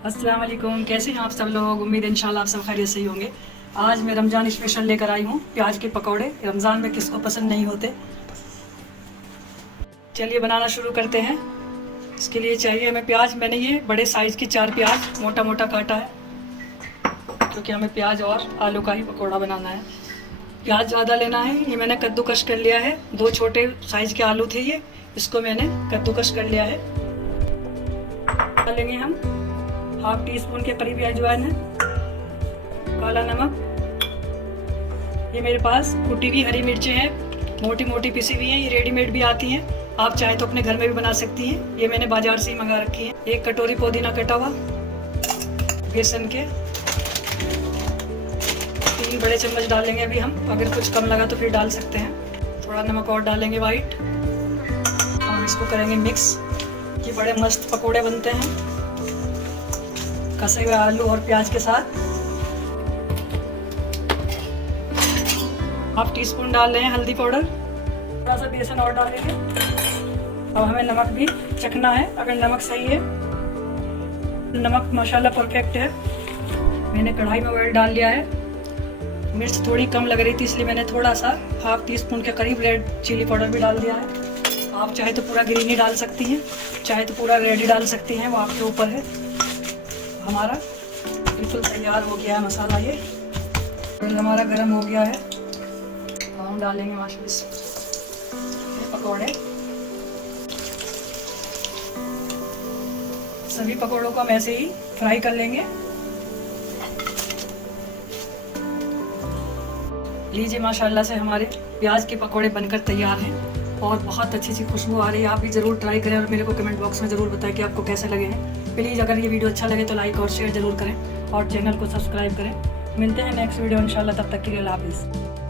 अस्सलाम वालेकुम, कैसे हैं आप सब लोग। उम्मीद है इंशाल्लाह आप सब खैरियत से ही होंगे। आज मैं रमज़ान स्पेशल लेकर आई हूँ प्याज के पकौड़े। रमज़ान में किसको पसंद नहीं होते। चलिए बनाना शुरू करते हैं। इसके लिए चाहिए हमें प्याज। मैंने ये बड़े साइज़ की 4 प्याज मोटा मोटा काटा है, क्योंकि हमें प्याज और आलू का ही पकौड़ा बनाना है। प्याज ज़्यादा लेना है। ये मैंने कद्दूकश कर लिया है। 2 छोटे साइज़ के आलू थे ये, इसको मैंने कद्दूकश कर लिया है। डालेंगे हम हाफ टी स्पून के करीब अजवाइन है, काला नमक, ये मेरे पास कुटी हुई हरी मिर्चें हैं, मोटी मोटी पिसी हुई हैं। ये रेडीमेड भी आती हैं, आप चाहे तो अपने घर में भी बना सकती हैं। ये मैंने बाजार से ही मंगा रखी है। 1 कटोरी पुदीना कटा हुआ, बेसन के 3 बड़े चम्मच डालेंगे अभी हम। अगर कुछ कम लगा तो फिर डाल सकते हैं। थोड़ा नमक और डालेंगे वाइट। हम इसको करेंगे मिक्स। ये बड़े मस्त पकोड़े बनते हैं कसे हुए आलू और प्याज के साथ। हाफ टी स्पून डाल रहे हैं हल्दी पाउडर, थोड़ा सा बेसन और डालेंगे। अब हमें नमक भी चखना है, अगर नमक सही है। नमक माशाल्लाह परफेक्ट है। मैंने कढ़ाई में ऑयल डाल लिया है। मिर्च थोड़ी कम लग रही थी, इसलिए मैंने थोड़ा सा हाफ टी स्पून के करीब रेड चिली पाउडर भी डाल दिया है। आप चाहे तो पूरा ग्रीन ही डाल सकती हैं, चाहे तो पूरा रेड ही डाल सकती हैं, वो आपके ऊपर है। हमारा बिल्कुल तैयार हो गया है मसाला। ये तेल हमारा गर्म हो गया है। हम डालेंगे माशाल्लाह पकौड़े। सभी पकौड़ों को हम ऐसे ही फ्राई कर लेंगे। लीजिए माशाल्लाह से हमारे प्याज के पकौड़े बनकर तैयार हैं और बहुत अच्छी सी खुशबू आ रही है। आप भी ज़रूर ट्राई करें और मेरे को कमेंट बॉक्स में ज़रूर बताएं कि आपको कैसे लगे हैं। प्लीज़ अगर ये वीडियो अच्छा लगे तो लाइक और शेयर ज़रूर करें और चैनल को सब्सक्राइब करें। मिलते हैं नेक्स्ट वीडियो इंशाल्लाह, तब तक के लिए अल्लाह हाफिज़।